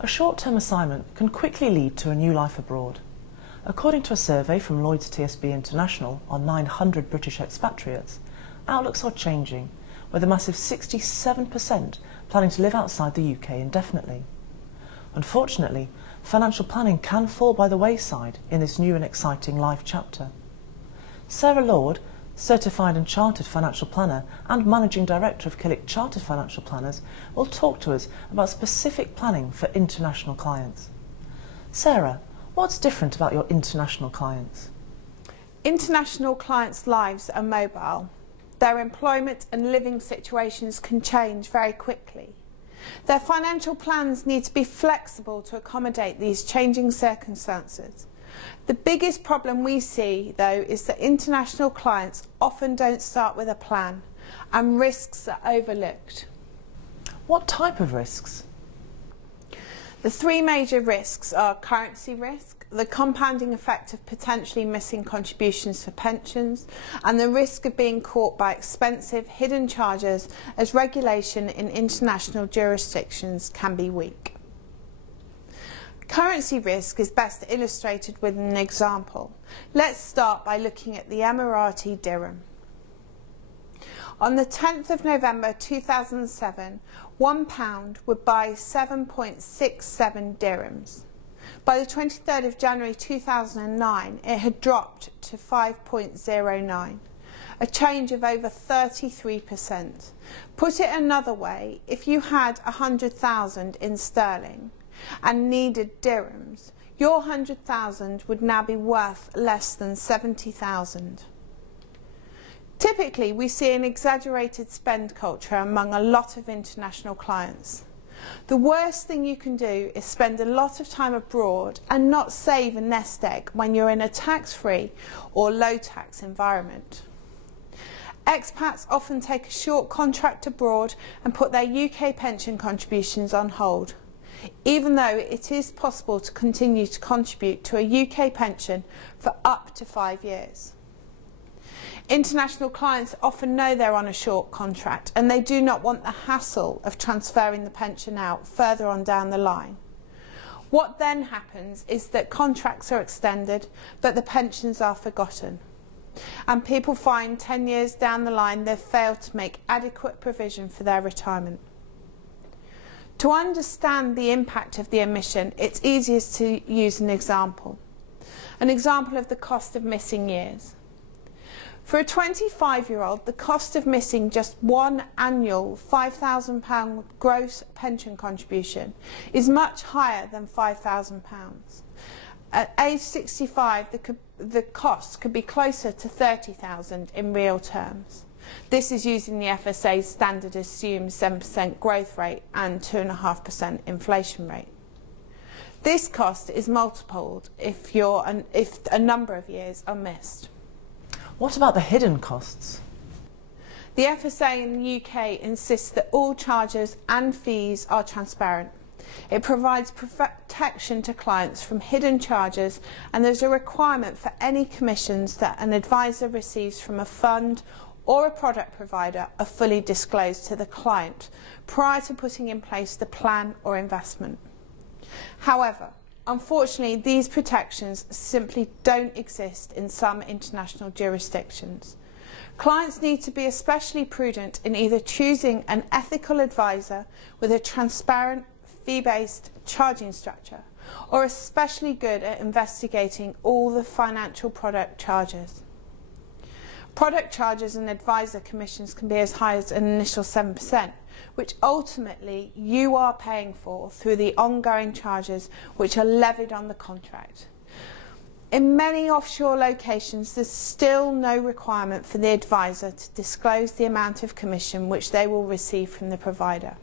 A short-term assignment can quickly lead to a new life abroad. According to a survey from Lloyds TSB International on 900 British expatriates, outlooks are changing, with a massive 67% planning to live outside the UK indefinitely. Unfortunately, financial planning can fall by the wayside in this new and exciting life chapter. Sarah Lord, Certified and Chartered Financial Planner and Managing Director of Killik Chartered Financial Planners, will talk to us about specific planning for international clients. Sarah, what's different about your international clients? International clients' lives are mobile. Their employment and living situations can change very quickly. Their financial plans need to be flexible to accommodate these changing circumstances. The biggest problem we see, though, is that international clients often don't start with a plan and risks are overlooked. What type of risks? The three major risks are currency risk, the compounding effect of potentially missing contributions for pensions, and the risk of being caught by expensive hidden charges as regulation in international jurisdictions can be weak. Currency risk is best illustrated with an example. Let's start by looking at the Emirati dirham. On the 10th of November 2007, £1 would buy 7.67 dirhams. By the 23rd of January 2009, it had dropped to 5.09, a change of over 33%. Put it another way, if you had 100,000 in sterling and needed dirhams, your 100,000 would now be worth less than 70,000. Typically, we see an exaggerated spend culture among a lot of international clients. The worst thing you can do is spend a lot of time abroad and not save a nest egg when you're in a tax-free or low-tax environment. Expats often take a short contract abroad and put their UK pension contributions on hold, even though it is possible to continue to contribute to a UK pension for up to 5 years. International clients often know they're on a short contract and they do not want the hassle of transferring the pension out further on down the line. What then happens is that contracts are extended but the pensions are forgotten, and people find 10 years down the line they've failed to make adequate provision for their retirement. To understand the impact of the omission, it's easiest to use an example of the cost of missing years. For a 25-year-old, the cost of missing just one annual £5,000 gross pension contribution is much higher than £5,000. At age 65, the cost could be closer to £30,000 in real terms. This is using the FSA's standard assumed 7% growth rate and 2.5% inflation rate. This cost is multiplied if a number of years are missed. What about the hidden costs? The FSA in the UK insists that all charges and fees are transparent. It provides protection to clients from hidden charges, and there's a requirement for any commissions that an advisor receives from a fund or a product provider are fully disclosed to the client prior to putting in place the plan or investment. However, unfortunately, these protections simply don't exist in some international jurisdictions. Clients need to be especially prudent in either choosing an ethical advisor with a transparent, fee-based charging structure, or especially good at investigating all the financial product charges. Product charges and advisor commissions can be as high as an initial 7%, which ultimately you are paying for through the ongoing charges which are levied on the contract. In many offshore locations, there's still no requirement for the advisor to disclose the amount of commission which they will receive from the provider.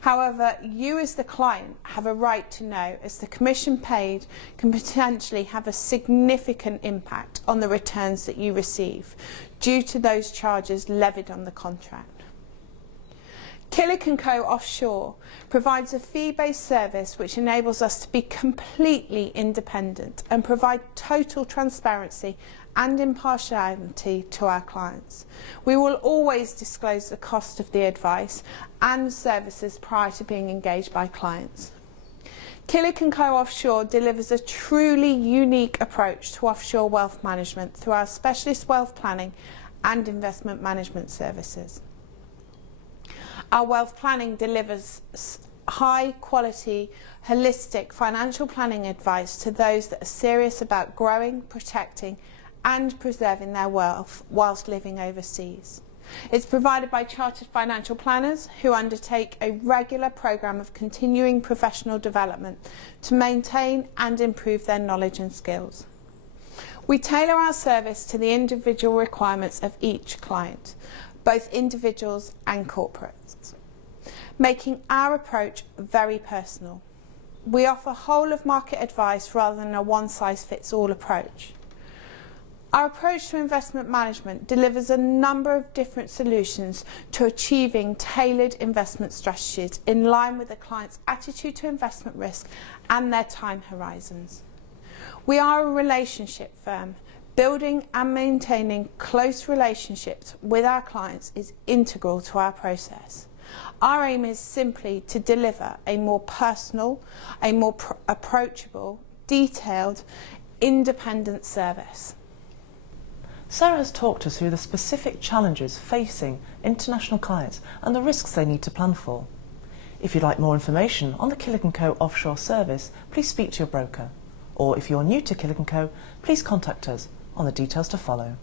However, you as the client have a right to know, as the commission paid can potentially have a significant impact on the returns that you receive due to those charges levied on the contract. Killik Co Offshore provides a fee-based service which enables us to be completely independent and provide total transparency and impartiality to our clients. We will always disclose the cost of the advice and services prior to being engaged by clients. Killik Co Offshore delivers a truly unique approach to offshore wealth management through our specialist wealth planning and investment management services. Our wealth planning delivers high quality, holistic financial planning advice to those that are serious about growing, protecting and preserving their wealth whilst living overseas. It's provided by chartered financial planners who undertake a regular programme of continuing professional development to maintain and improve their knowledge and skills. We tailor our service to the individual requirements of each client, both individuals and corporates, making our approach very personal. We offer whole of market advice rather than a one-size-fits-all approach. Our approach to investment management delivers a number of different solutions to achieving tailored investment strategies in line with the client's attitude to investment risk and their time horizons. We are a relationship firm. Building and maintaining close relationships with our clients is integral to our process. Our aim is simply to deliver a more personal, a more approachable, detailed, independent service. Sarah has talked us through the specific challenges facing international clients and the risks they need to plan for. If you'd like more information on the Killik Co Offshore service, please speak to your broker. Or if you're new to Killik Co, please contact us on the details to follow.